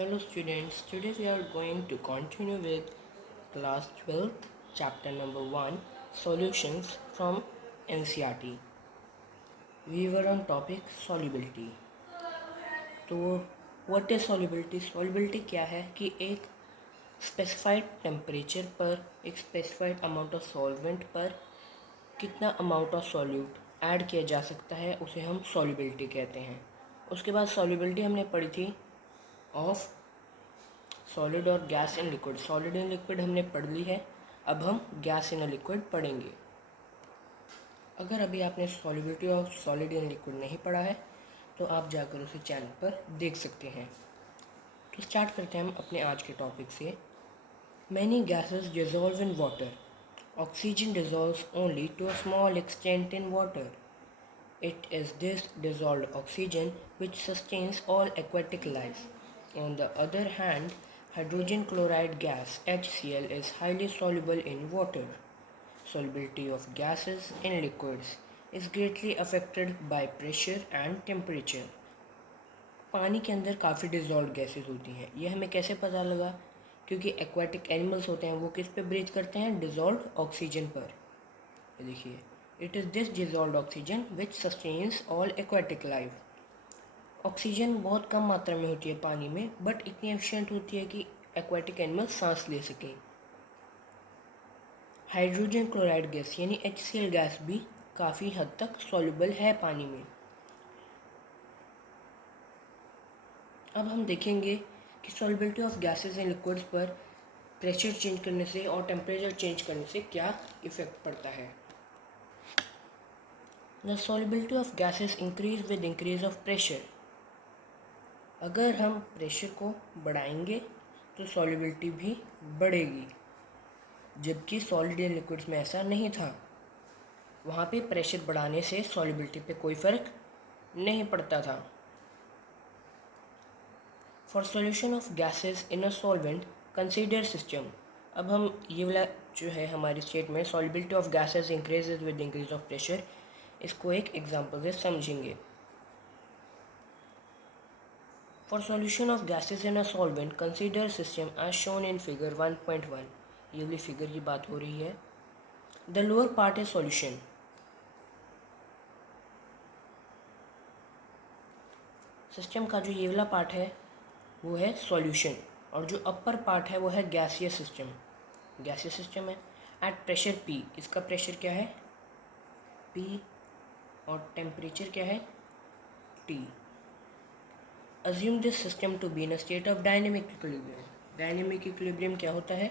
Hello students, today we are going to continue with class 12th chapter number 1 solutions from NCERT. We were on topic solubility. तो what is solubility? Solubility क्या है कि एक specified temperature पर एक specified amount of solvent पर कितना amount of solute add किया जा सकता है उसे हम सॉल्युबिलिटी कहते हैं। उसके बाद सॉल्युबिलिटी हमने पढ़ी थी ऑफ सॉलिड और gas in liquid. Solid in liquid हमने पढ़ ली है, अब हम गैस इन लिक्विड पढ़ेंगे। अगर अभी आपने solubility of solid in liquid नहीं पढ़ा है तो आप जाकर उसे चैनल पर देख सकते हैं। तो स्टार्ट करते हैं हम अपने आज के टॉपिक से। Many gases dissolve in water. Oxygen dissolves only to a small extent in water. It is this dissolved oxygen which sustains all aquatic life. On the other hand, hydrogen chloride gas HCl is highly soluble in water. Solubility of gases in liquids is greatly affected by pressure and temperature. पानी के अंदर काफ़ी dissolve gases होती हैं। ये हमें कैसे पता लगा? क्योंकि एक्वाटिक एनिमल्स होते हैं वो किस पे ब्रीथ करते हैं? डिजॉल्व ऑक्सीजन पर। देखिए, it is this dissolved oxygen which sustains all aquatic life. Oxygen बहुत कम मात्रा में होती है पानी में, बट इतनी एफिशिएंट होती है कि एक्वाटिक एनिमल्स सांस ले सकें। हाइड्रोजन क्लोराइड गैस यानी HCl गैस भी काफ़ी हद तक सॉल्युबल है पानी में। अब हम देखेंगे कि solubility of gases and liquids पर प्रेशर चेंज करने से और टेम्परेचर चेंज करने से क्या इफ़ेक्ट पड़ता है। The solubility of gases increase with increase of pressure. अगर हम प्रेशर को बढ़ाएंगे तो सॉल्युबिलिटी भी बढ़ेगी, जबकि सॉलिड एंड लिक्विड्स में ऐसा नहीं था। वहाँ पे प्रेशर बढ़ाने से सॉल्युबिलिटी पे कोई फ़र्क नहीं पड़ता था। For solution of gases in a solvent consider system. अब हम ये वाला जो है हमारी statement solubility of gases increases with increase of pressure, इसको एक एग्जांपल से समझेंगे। For solution of gases in a solvent consider system as shown in figure 1.1। ये वाली फिगर की बात हो रही है। The lower part is solution. System का जो ये वाला पार्ट है वो है सॉल्यूशन, और जो अपर पार्ट है वो है गैसियस सिस्टम। गैसियस सिस्टम है एट प्रेशर P। इसका प्रेशर क्या है? P, और टेम्परेचर क्या है? T. Assume this system to be in a state of dynamic equilibrium. Dynamic equilibrium क्या होता है?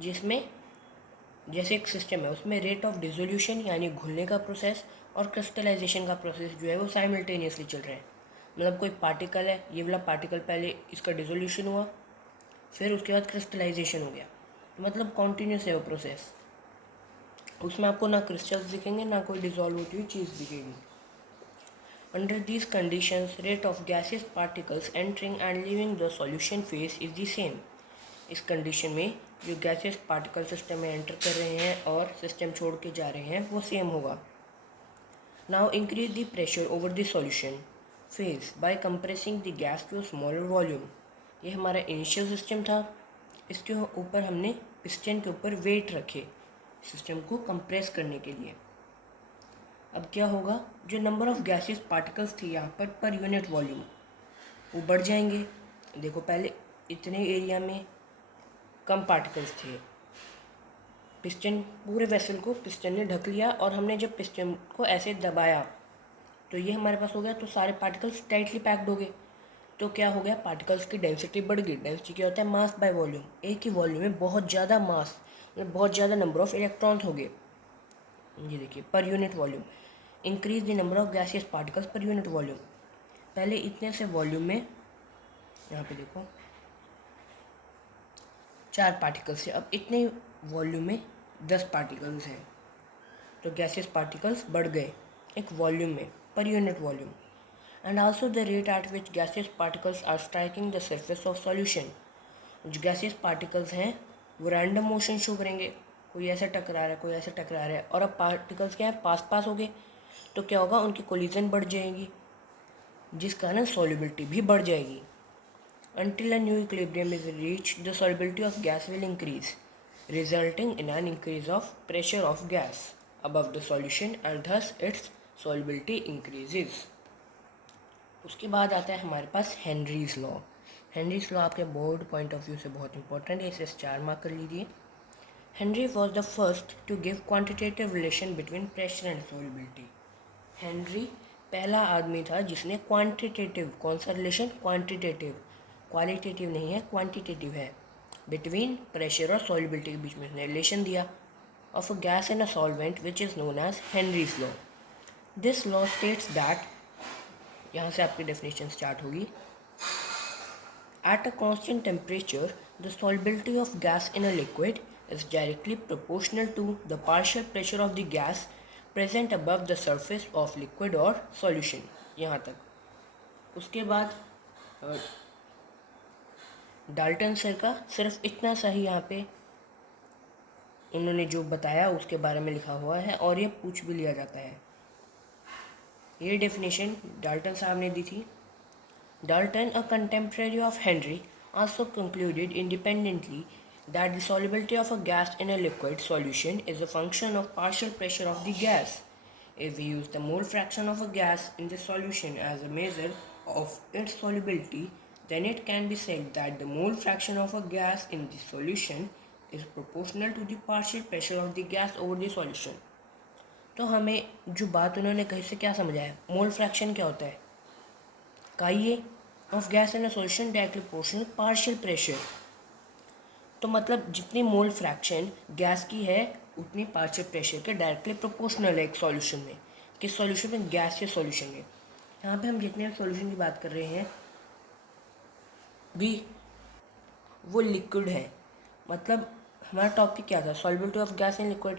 जिसमें जैसे एक सिस्टम है उसमें रेट ऑफ डिसोल्यूशन यानी घुलने का प्रोसेस और क्रिस्टलाइजेशन का प्रोसेस जो है वो साइमल्टेनियसली चल रहे हैं। मतलब कोई पार्टिकल है, ये वाला पार्टिकल पहले इसका डिसोल्यूशन हुआ, फिर उसके बाद क्रिस्टलाइजेशन हो गया, तो मतलब कॉन्टीन्यूस है वो प्रोसेस। उसमें आपको ना क्रिस्टल्स दिखेंगे ना कोई डिसॉल्व होती हुई चीज़ दिखेगी। Under these conditions, rate of gaseous particles entering and leaving the solution phase is the same. इस कंडीशन में जो गैसेस पार्टिकल सिस्टम में एंटर कर रहे हैं और सिस्टम छोड़ के जा रहे हैं वो सेम होगा। Now increase the pressure over the solution phase by compressing the gas to a smaller volume. ये हमारा इनिशियल सिस्टम था, इसके ऊपर हमने पिस्टन के ऊपर वेट रखे सिस्टम को कंप्रेस करने के लिए। अब क्या होगा? जो नंबर ऑफ़ गैसियस पार्टिकल्स थे यहाँ पर यूनिट वॉल्यूम वो बढ़ जाएंगे। देखो, पहले इतने एरिया में कम पार्टिकल्स थे, पिस्टन पूरे वेसल को पिस्टन ने ढक लिया, और हमने जब पिस्टन को ऐसे दबाया तो ये हमारे पास हो गया, तो सारे पार्टिकल्स टाइटली पैक्ड हो गए। तो क्या हो गया? पार्टिकल्स की डेंसिटी बढ़ गई। डेंसिटी क्या होता है? Mass by volume. एक ही वॉल्यूम में बहुत ज़्यादा मास, मतलब बहुत ज़्यादा नंबर ऑफ इलेक्ट्रॉन्स हो गए। ये देखिए, पर unit volume. Increase the number of gaseous particles पर यूनिट वॉल्यूम। पहले इतने से वॉल्यूम में, यहाँ पे देखो 4 पार्टिकल्स थे, अब इतने वॉल्यूम में 10 पार्टिकल्स हैं, तो गैसियस पार्टिकल्स बढ़ गए एक वॉल्यूम में per unit volume. And also the rate at which gaseous particles are striking the surface of solution. जो गैसियस पार्टिकल्स हैं वो रैंडम मोशन शो करेंगे, कोई ऐसे टकरा रहा है, कोई ऐसे टकरा रहा है, और अब पार्टिकल्स क्या है? पास पास हो गए, तो क्या होगा? उनकी कोलिजन बढ़ जाएगी, जिस कारण सॉल्युबिलिटी भी बढ़ जाएगी। Until a new equilibrium is reached, the solubility of gas will increase, resulting in an increase of pressure of gas above the solution and thus its solubility increases. उसके बाद आता है हमारे पास हेनरीज लॉ। हेनरीज लॉ आपके board point of view से बहुत important है, इसे स्टार मार्क कर लीजिए। Henry was the first to give quantitative relation between pressure and solubility. Henry पहला आदमी था जिसने क्वांटिटेटिव, कौन सा रिलेशन, क्वांटिटेटिव, क्वालिटेटिव नहीं है, क्वांटिटेटिव है, बिटवीन प्रेशर और सॉल्युबिलिटी के बीच में उसने रिलेशन दिया of a gas and a solvent which is known as Henry's law. This law states that, यहाँ से आपकी डेफिनेशन स्टार्ट होगी, at a constant temperature the solubility of gas in a liquid is directly proportional to the partial pressure of the gas present above the surface of liquid or solution। यहाँ तक। उसके बाद Dalton sir का सिर्फ इतना सा ही यहाँ पे उन्होंने जो बताया उसके बारे में लिखा हुआ है और ये पूछ भी लिया जाता है। ये डेफिनेशन डाल्टन साहब ने दी थी। Dalton, a contemporary of Henry, also concluded independently that the solubility of a gas in a liquid solution is a function of partial pressure of the gas. If we use the mole fraction of a gas in the solution as a measure of its solubility, then it can be said that the mole fraction of a gas in the solution is proportional to the partial pressure of the gas over the solution. तो हमें जो बात उन्होंने कही से क्या समझा है, मोल फ्रैक्शन क्या होता है, chi A of gas in a solution directly proportional partial pressure. तो मतलब जितनी मोल फ्रैक्शन गैस की है उतनी पार्शियल प्रेशर के डायरेक्टली प्रोपोर्शनल है एक सॉल्यूशन में। किस सॉल्यूशन में, गैस के सॉल्यूशन में। यहाँ पे हम जितने सॉल्यूशन की बात कर रहे हैं भी वो लिक्विड है, मतलब हमारा टॉपिक क्या था, solubility of gas in liquid.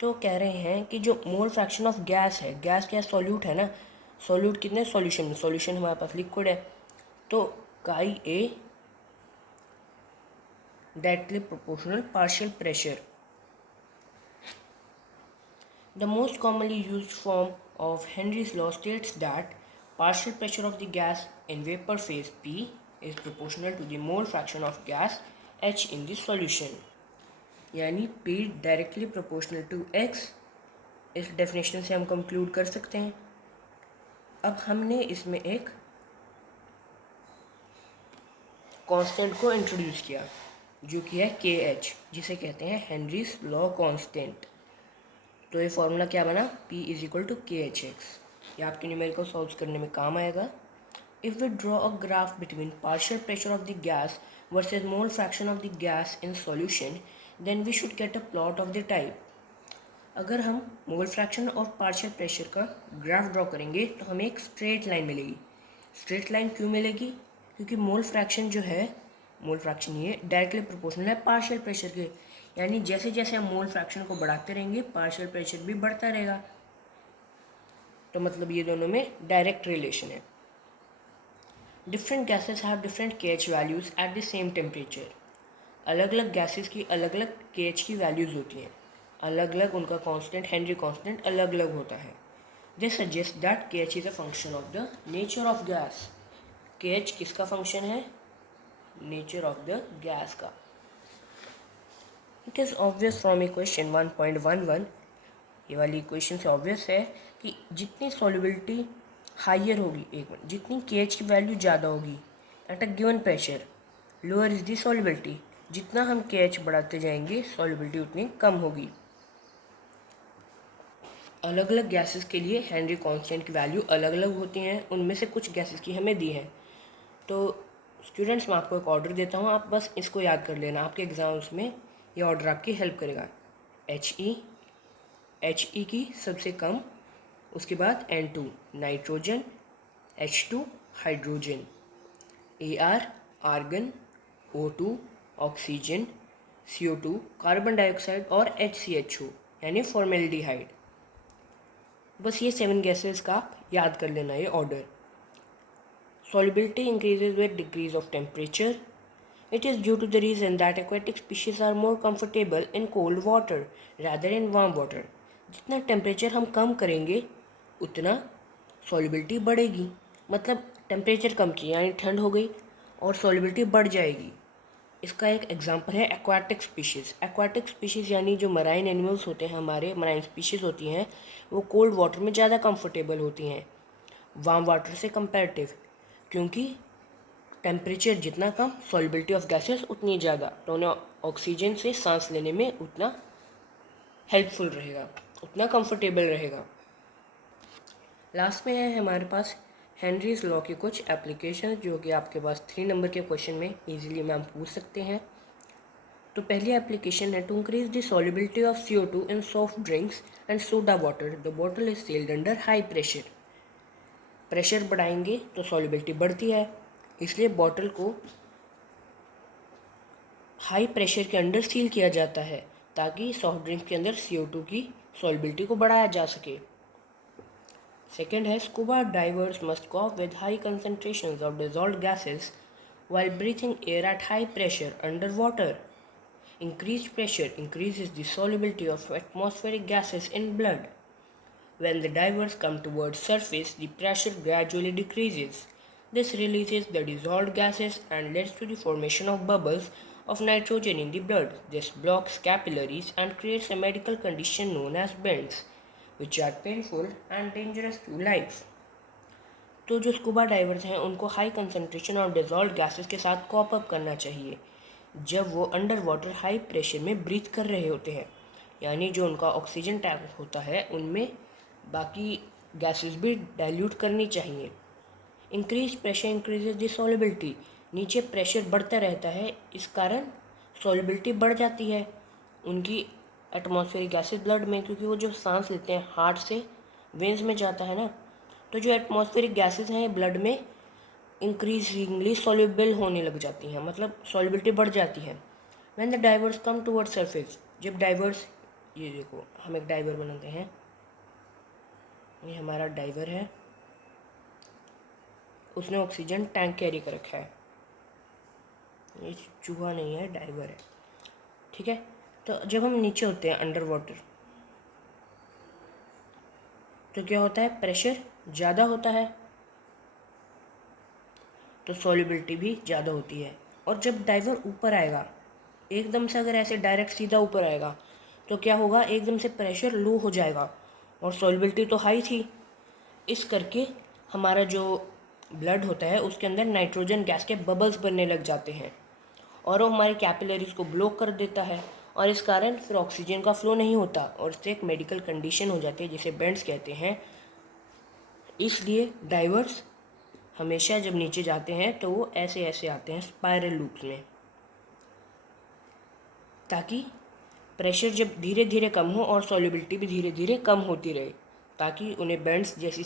तो कह रहे हैं कि जो मोल फ्रैक्शन ऑफ गैस है, गैस क्या सॉल्यूट है ना, सॉल्यूट कितने सॉल्यूशन में, सॉल्यूशन हमारे पास लिक्विड है, तो chi A directly proportional partial pressure. The most commonly used form of Henry's law states that partial pressure of the gas in vapor phase P is proportional to the mole fraction of gas H in the solution। यानी P directly proportional to X। इस definition से हम conclude कर सकते हैं। अब हमने इसमें एक कांस्टेंट को इंट्रोड्यूस किया जो कि है KH, जिसे कहते हैं हेनरीज लॉ कांस्टेंट। तो ये फॉर्मूला क्या बना, P is equal to KHX। ये आपके न्यूमेरिकल सॉल्व करने में काम आएगा। If we draw a graph between partial pressure of the gas versus mole fraction of the gas in solution then we should get a plot of the type. अगर हम mole fraction और partial pressure का graph draw करेंगे तो हमें एक straight line मिलेगी। Straight line क्यों मिलेगी, क्योंकि मोल फ्रैक्शन जो है, मोल फ्रैक्शन ये डायरेक्टली प्रोपोर्शनल है पार्शियल प्रेशर के, यानी जैसे जैसे हम मोल फ्रैक्शन को बढ़ाते रहेंगे पार्शियल प्रेशर भी बढ़ता रहेगा। तो मतलब ये दोनों में डायरेक्ट रिलेशन है। Different gases have different KH values at the same temperature. अलग अलग गैसेस की अलग अलग KH की वैल्यूज़ होती हैं, अलग अलग उनका कांस्टेंट, हेनरी कांस्टेंट अलग अलग होता है। This suggest that KH is a function of the nature of gas. KH किसका फंक्शन है, नेचर ऑफ द गैस का। It is obvious from equation 1.11, ये वाली इक्वेशन से ऑब्वियस है कि जितनी सॉल्युबिलिटी हाइयर होगी, एक मिनट, जितनी KH की वैल्यू ज़्यादा होगी at a given pressure lower is the solubility. जितना हम KH बढ़ाते जाएंगे सॉल्युबिलिटी उतनी कम होगी। अलग अलग गैसेस के लिए हेनरी कांस्टेंट की वैल्यू अलग अलग होती हैं, उनमें से कुछ गैसेस की हमें दी है। तो स्टूडेंट्स मैं आपको एक ऑर्डर देता हूँ, आप बस इसको याद कर लेना, आपके एग्ज़ाम्स में ये ऑर्डर आपकी हेल्प करेगा। HE की सबसे कम, उसके बाद N2 nitrogen, H2 hydrogen, AR argon, O2 oxygen, CO2 carbon dioxide और HCHO यानी फॉर्मेल्डिहाइड। बस ये 7 गैसेस का याद कर लेना ये order. Solubility increases with decrease of temperature. It is due to the reason that aquatic species are more comfortable in cold water rather in warm water. जितना टेम्परेचर हम कम करेंगे उतना सॉल्युबिलिटी बढ़ेगी। मतलब टेम्परेचर कम किया यानी ठंड हो गई, और सॉल्युबिलिटी बढ़ जाएगी। इसका एक एग्जांपल है एक्वाटिक स्पीशीज़। एक्वाटिक स्पीशीज़ यानी जो मराइन एनिमल्स होते हैं, हमारे मराइन स्पीशीज़ होती हैं, वो कोल्ड वाटर में ज़्यादा कंफर्टेबल होती हैं वार्म वाटर से कंपैरेटिव, क्योंकि टेम्परेचर जितना कम सॉल्युबिलिटी ऑफ गैसेस उतनी ज़्यादा, तो उन्हें ऑक्सीजन से सांस लेने में उतना हेल्पफुल रहेगा, उतना कंफर्टेबल रहेगा। लास्ट में है हमारे पास हेनरीज लॉ की कुछ एप्लीकेशन, जो कि आपके पास 3 नंबर के क्वेश्चन में इजीली मैम पूछ सकते हैं। तो पहली एप्लीकेशन है to increase the solubility of CO2 in soft drinks and soda water the bottle is sealed under high pressure. Pressure बढ़ाएंगे तो सॉल्युबिलिटी बढ़ती है, इसलिए बॉटल को हाई प्रेशर के अंडर सील किया जाता है ताकि सॉफ्ट ड्रिंक के अंदर CO2 की सॉल्युबिलिटी को बढ़ाया जा सके। सेकेंड है scuba divers must cope with high concentrations of dissolved gases while breathing air at high pressure underwater. Increased pressure increases the solubility of atmospheric gases in blood. When the divers come towards surface, the pressure gradually decreases. This releases the dissolved gases and leads to the formation of bubbles of nitrogen in the blood. This blocks capillaries and creates a medical condition known as bends, which are painful and dangerous to life. तो जो scuba divers हैं उनको high concentration और dissolve gases के साथ cope up करना चाहिए जब वो अंडर वाटर हाई प्रेशर में ब्रीथ कर रहे होते हैं, यानी जो उनका ऑक्सीजन टैंक होता है उनमें बाकी गैसेस भी डाइल्यूट करनी चाहिए। Increase pressure increases the solubility, नीचे प्रेशर बढ़ता रहता है, इस कारण सॉल्युबिलिटी बढ़ जाती है उनकी एटमॉस्फेरिक गैसेस ब्लड में, क्योंकि वो जो सांस लेते हैं हार्ट से वेंस में जाता है ना, तो जो एटमॉस्फेरिक गैसेस हैं ब्लड में इंक्रीजिंगली सॉल्युबल होने लग जाती हैं, मतलब सॉल्युबिलिटी बढ़ जाती है। When the diverse come toward surface, जब डाइवर्स, ये देखो हम एक डाइवर बनाते हैं, ये हमारा डाइवर है, उसने ऑक्सीजन टैंक कैरी कर रखा है, ये चूहा नहीं है डाइवर है, ठीक है। तो जब हम नीचे होते हैं अंडर वाटर तो क्या होता है, प्रेशर ज़्यादा होता है तो सॉल्युबिलिटी भी ज़्यादा होती है। और जब डाइवर ऊपर आएगा एकदम से, अगर ऐसे डायरेक्ट सीधा ऊपर आएगा तो क्या होगा, एकदम से प्रेशर लो हो जाएगा और सॉल्युबिलिटी तो हाई थी, इस करके हमारा जो ब्लड होता है उसके अंदर नाइट्रोजन गैस के बबल्स बनने लग जाते हैं और वो हमारे कैपिलरीज को ब्लॉक कर देता है और इस कारण फिर ऑक्सीजन का फ्लो नहीं होता और इससे एक मेडिकल कंडीशन हो जाती है जिसे बेंड्स कहते हैं। इसलिए डाइवर्स हमेशा जब नीचे जाते हैं तो वो ऐसे ऐसे आते हैं स्पाइरल लूप्स में, ताकि प्रेशर जब धीरे धीरे कम हो और सॉल्युबिलिटी भी धीरे धीरे कम होती रहे, ताकि उन्हें बेंड्स जैसी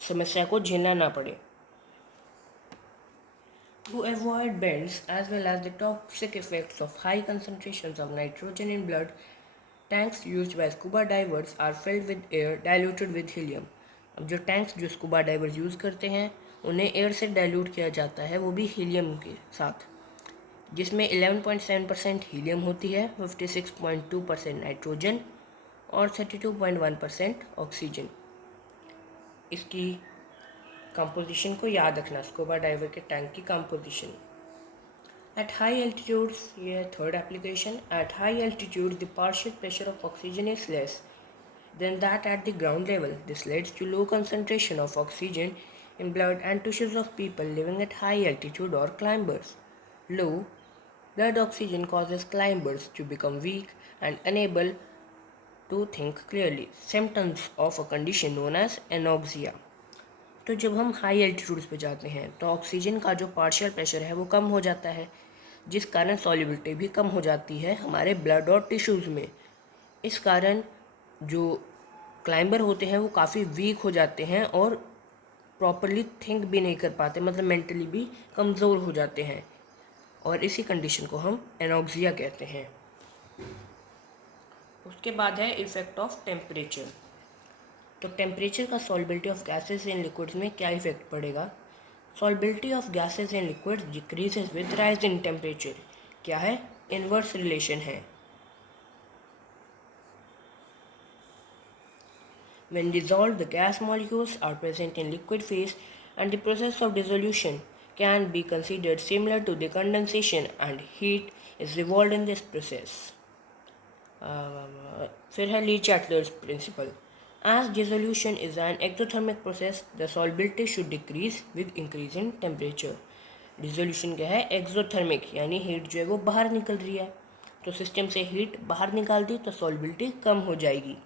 समस्या को झेलना ना पड़े। To avoid bends as well as the toxic effects of high concentrations of nitrogen in blood, tanks used by scuba divers are filled with air diluted with helium. अब जो टैंक्स जो स्कूबा डाइवर्स यूज़ करते हैं उन्हें air से dilute किया जाता है, वो भी हीलियम के साथ, जिसमें 11.7% हीलियम होती है, 56.2% नाइट्रोजन और 32.1% ऑक्सीजन। इसकी कंपोजिशन को याद रखना, स्कूबा डाइवर के टैंक की कंपोजिशन। एट हाई एल्टीट्यूड्स, ये है third application, at high altitude the partial pressure of oxygen is less than that at the ground level. This leads to low concentration of oxygen in blood and tissues of people living at high altitude or climbers. Low blood oxygen causes climbers to become weak and unable to think clearly. Symptoms of a condition known as anoxia. तो जब हम high altitudes पे जाते हैं तो oxygen का जो partial pressure है वो कम हो जाता है, जिस कारण सॉल्युबिलिटी भी कम हो जाती है हमारे ब्लड और टिश्यूज़ में। इस कारण जो क्लाइंबर होते हैं वो काफ़ी वीक हो जाते हैं और प्रॉपरली थिंक भी नहीं कर पाते, मतलब मेंटली भी कमज़ोर हो जाते हैं, और इसी कंडीशन को हम एनॉक्सिया कहते हैं। उसके बाद है इफ़ेक्ट ऑफ टेम्परेचर। तो टेम्परेचर का solubility of gases in liquids में क्या इफेक्ट पड़ेगा। Solubility of gases in liquids decreases with rise in temperature. क्या है, इनवर्स रिलेशन है। When dissolved, the gas molecules are present in liquid phase and the process of dissolution can be considered similar to the condensation and heat is evolved in this process. फिर है ली चैटलर्स principal. As dissolution is an exothermic process, the solubility should decrease with increase in temperature. Dissolution क्या है? Exothermic, यानी heat जो है वो बाहर निकल रही है, तो सिस्टम से हीट बाहर निकाल दी तो सॉल्युबिलिटी कम हो जाएगी.